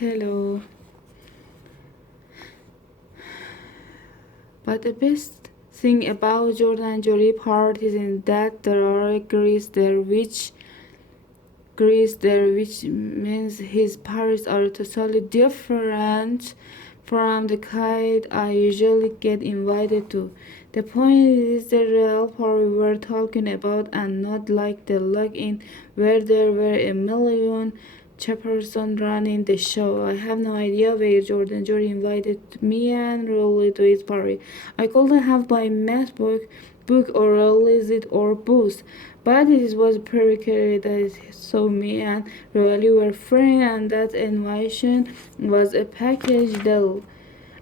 Hello. But the best thing about Jordan Jory parties is that there are Greece there, which means his parties are totally different from the kind I usually get invited to. The point is the real party we're talking about and not like the log-in where there were a million chaperson running the show. I have no idea where Jordan Jory invited me and really to his party. I couldn't have my math book or release it or boost. But it was pretty clear that so me and really were friends and that invitation was a package deal.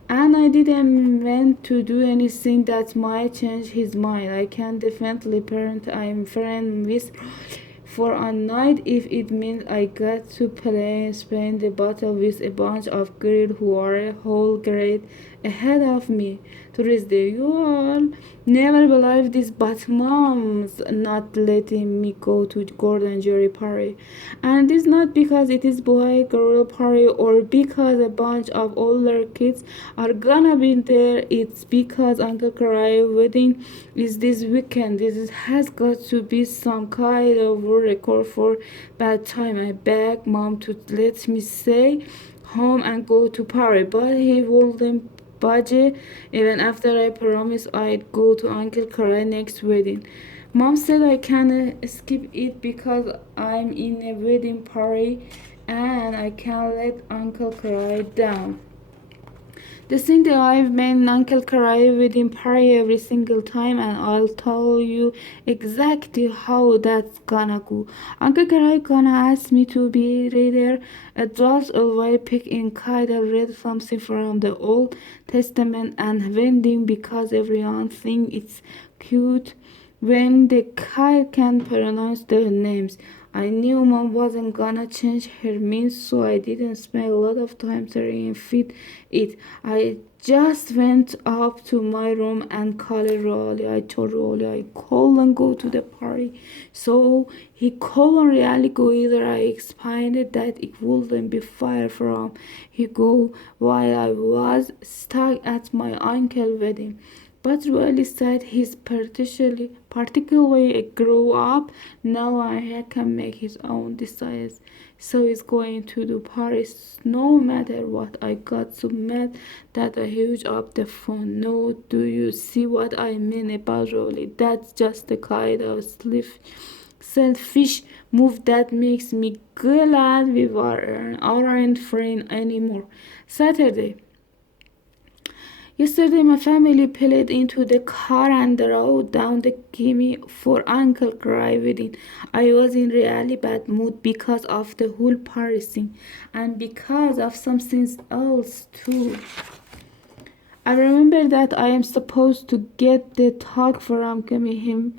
And I didn't mean to do anything that might change his mind. I can definitely parent I'm friend with for a night if it means I got to play spend the battle with a bunch of girls who are a whole grade ahead of me. Thursday, you all never believe this, but mom's not letting me go to Gordon Jerry party. And it's not because it is boy girl party or because a bunch of older kids are gonna be there. It's because Uncle Cry wedding is this weekend. This has got to be some kind of record for bad time. I begged mom to let me stay home and go to party, but he wouldn't budget even after I promised I'd go to Uncle Cry next wedding. Mom said I can't skip it because I'm in a wedding party and I can't let Uncle Cry down. The thing that I've made Uncle cry within party every single time, and I'll tell you exactly how that's gonna go. Uncle Cry gonna ask me to be reader. Adults always pick in kind of read something from the Old Testament and vending because everyone thinks it's cute when the kid can pronounce the names. I knew mom wasn't gonna change her mind, so I didn't spend a lot of time trying to fit it. I just went up to my room and called Rolly. I told Rolly I couldn't go to the party, so he couldn't really go either. I explained that it wouldn't be far from he go while I was stuck at my uncle's wedding. But really said he's particularly grow up now and he can make his own decisions. So he's going to do Paris no matter what. I got so mad that I huge up the phone. No, do you see what I mean about Rolly? That's just the kind of selfish move that makes me glad we aren't friends anymore. Saturday. Yesterday, my family pulled into the car and drove down the Gimme for Uncle Cry wedding. I was in really bad mood because of the whole party thing and because of something else too. I remember that I am supposed to get the talk from Gimme him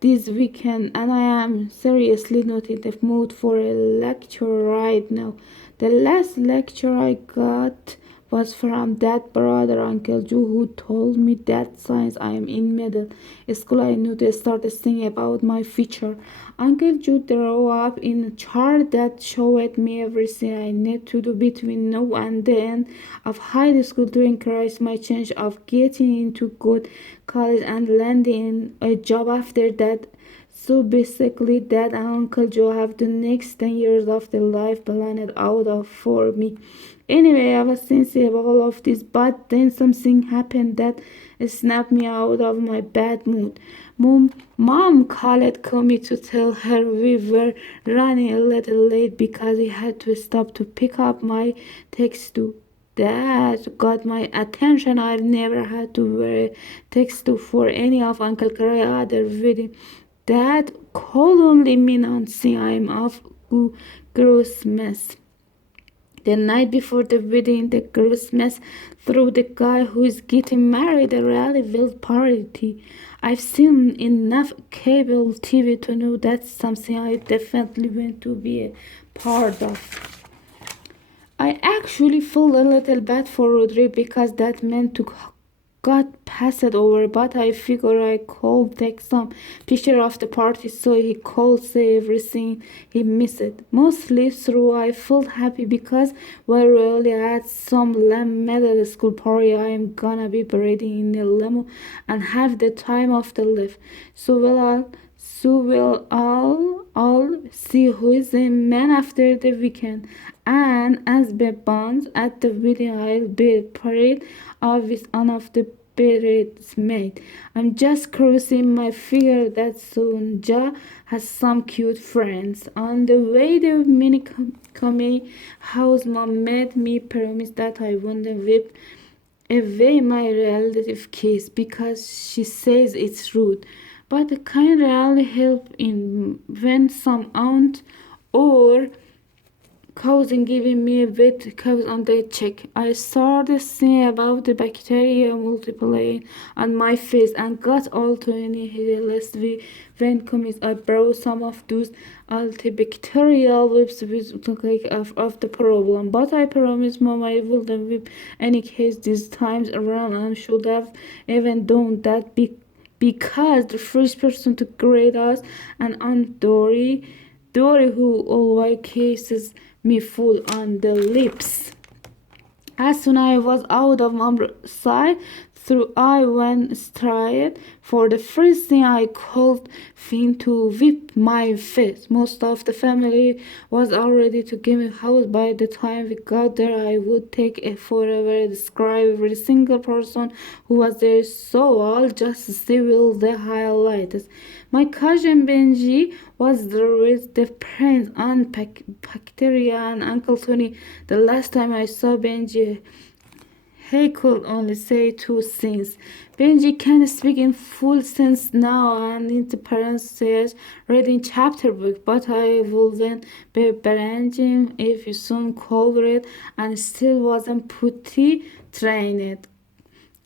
this weekend and I am seriously not in the mood for a lecture right now. The last lecture I got was from that brother Uncle Joe who told me that since I am in middle school I need to start thinking about my future. Uncle Joe drew up in a chart that showed me everything I need to do between now and the end of high school to increase my chance of getting into good college and landing a job after that. So basically, Dad and Uncle Joe have the next 10 years of their life planned out for me. Anyway, I was thinking about all of this, but then something happened that snapped me out of my bad mood. Mom called Kumi to tell her we were running a little late because we had to stop to pick up my textbook. That got my attention. I never had to wear a textbook for any of Uncle Craig other wedding. That could only mean Nancy I'm off gross mess. The night before the wedding, the gross mess threw the guy who is getting married a really wild party. I've seen enough cable TV to know that's something I definitely want to be a part of. I actually feel a little bad for Rodri because that meant to got passed over, but I figured I could take some picture of the party so he could see everything he missed. Mostly through I felt happy because we're really at some middle school party. I am gonna be breathing in a limo and have the time of the life. So we'll all see who is the man after the weekend. And as Bebans at the wedding, I'll be parade with one of the bridesmaids. I'm just crossing my figure that Sunja has some cute friends. On the way, the mini comedy house mom made me promise that I wouldn't whip away my relative kiss because she says it's rude. But it can really help in when some aunt or cousin giving me a wet kiss on the cheek. I started thinking about the bacteria multiplying on my face and got all tiny hideous when comes I brought some of those antibacterial wipes with of the problem. But I promised mom I wouldn't whip any case these times around and should have even done that because the first person to grade us and Aunt Dory who always kisses me full on the lips. As soon as I was out of mom's sight, through I went straight for the first thing I could think to whip my face. Most of the family was already to give me house. By the time we got there, I would take a forever describe every single person who was there, so I'll just reveal the highlights. My cousin Benji was there with the prince and bacteria and Uncle Tony. The last time I saw Benji, he could only say two things. Benji can speak in full sense now and in the parentheses reading chapter book, but I wouldn't be branding if you soon covered it and still wasn't putty trained.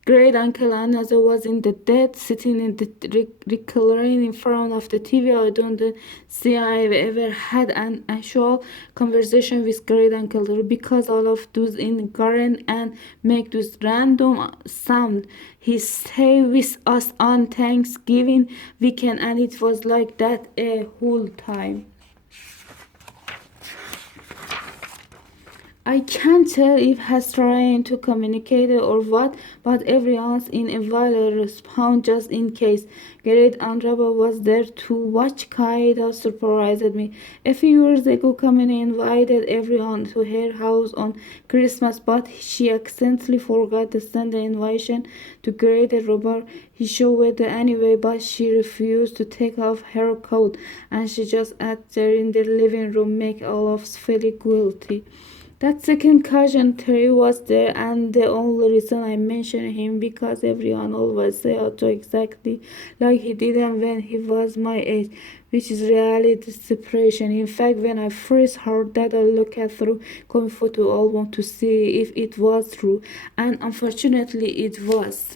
Great uncle Another was in the dead, sitting in the reclining in front of the TV. I don't see I've ever had an actual conversation with great uncle because all of those in garden and make those random sound. He stayed with us on Thanksgiving weekend and it was like that a whole time. I can't tell if he's trying to communicate or what, but every once in a while I respond just in case. Great Aunt Rabba was there to watch. Kind surprised me. A few years ago, Kamini invited everyone to her house on Christmas, but she accidentally forgot to send the invitation to Great Robber. He showed it anyway, but she refused to take off her coat, and she just sat there in the living room, make all of us feel guilty. That second cousin Terry was there, and the only reason I mention him because everyone always say Otto exactly like he did when he was my age, which is really desperation. In fact, when I first heard that, I looked at through common photo album to see if it was true, and unfortunately, it was.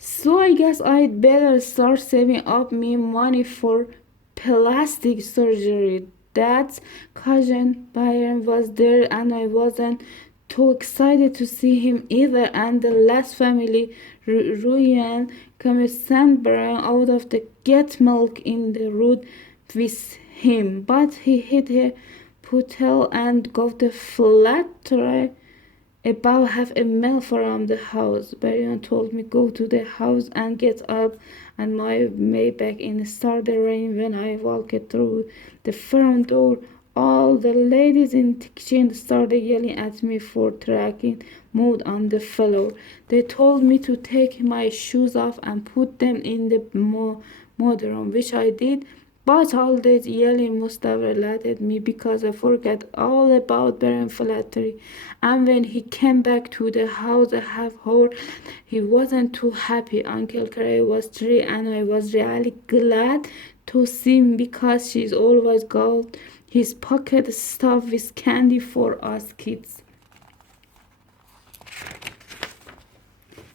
So I guess I'd better start saving up me money for plastic surgery. Dad's cousin Byron was there and I wasn't too excited to see him either, and the last family reunion came sent Brian out of the get milk in the road with him, but he hit a puddle and got the flat tire about half a mile from the house. Brian told me go to the house and get up, and my way back in started rain when I walked through the front door. All the ladies in the kitchen started yelling at me for tracking mud on the floor. They told me to take my shoes off and put them in the mudroom, which I did. But all that yelling must have related me because I forgot all about Baron Flattery. And when he came back to the house a half hour, he wasn't too happy. Uncle Carey was 3 and I was really glad to see him because she's always got his pocket stuffed with candy for us kids.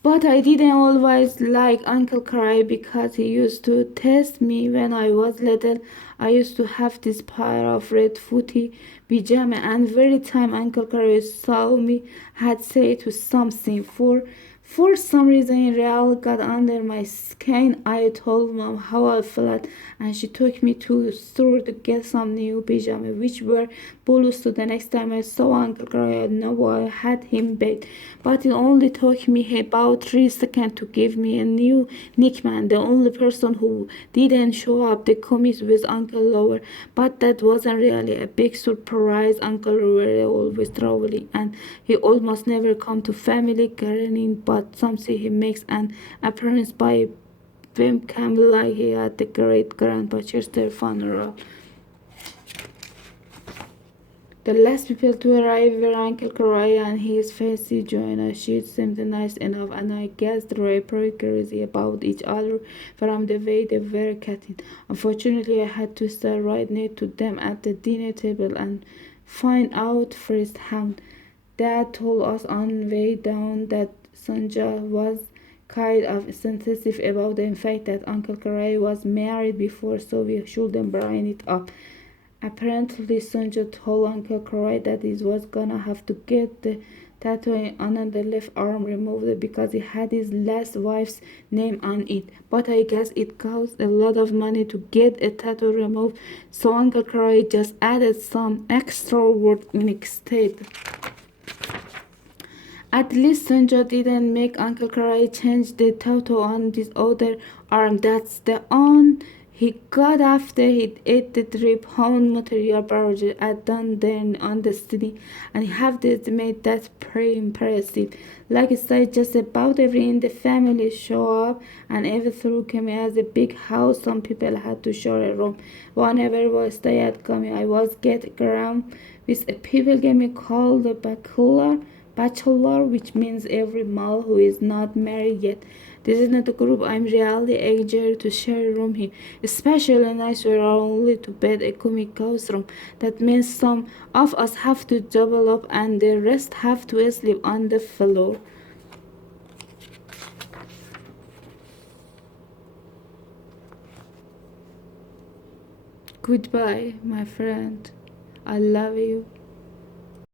But I didn't always like Uncle Cry because he used to test me when I was little. I used to have this pair of red footy pajama, and every time Uncle Cry saw me, had say to something. For For some reason, real got under my skin. I told mom how I felt, and she took me to the store to get some new pajamas, which were blue. So the next time I saw Uncle Cry, I know I had him beat. But it only took me about 3 seconds to give me a new nickname. The only person who didn't show up the comics was Uncle Lower, but that wasn't really a big surprise. Uncle Lower always traveling, and he almost never come to family gathering, but something he makes an appearance by Wim like he at the great grandpa Chester funeral. The last people to arrive were Uncle Corey and his fancy Joanna. She seemed nice enough, and I guess they were pretty crazy about each other from the way they were chatting. Unfortunately, I had to stand right next to them at the dinner table and find out firsthand. Dad told us on way down that Sanja was kind of sensitive about the fact that Uncle Corey was married before, so we shouldn't bring it up. Apparently, Sanjay told Uncle Corey that he was gonna have to get the tattoo on the left arm removed because he had his last wife's name on it. But I guess it costs a lot of money to get a tattoo removed, so Uncle Corey just added some extra word instead. At least Sanjay didn't make Uncle Karai change the tattoo on his other arm. That's the on he got after he ate the 3 pound material barrage at Dundee on the city, and he have this made that pretty impressive. Like I said, just about every in the family show up, and every through came as a big house. Some people had to share a room. Whenever we stay at coming, I was get around with people gave me called the bachelor, which means every male who is not married yet. This is not a group I'm really eager to share a room here, especially nights where I only to bed a comic house room. That means some of us have to double up and the rest have to sleep on the floor. Goodbye, my friend. I love you.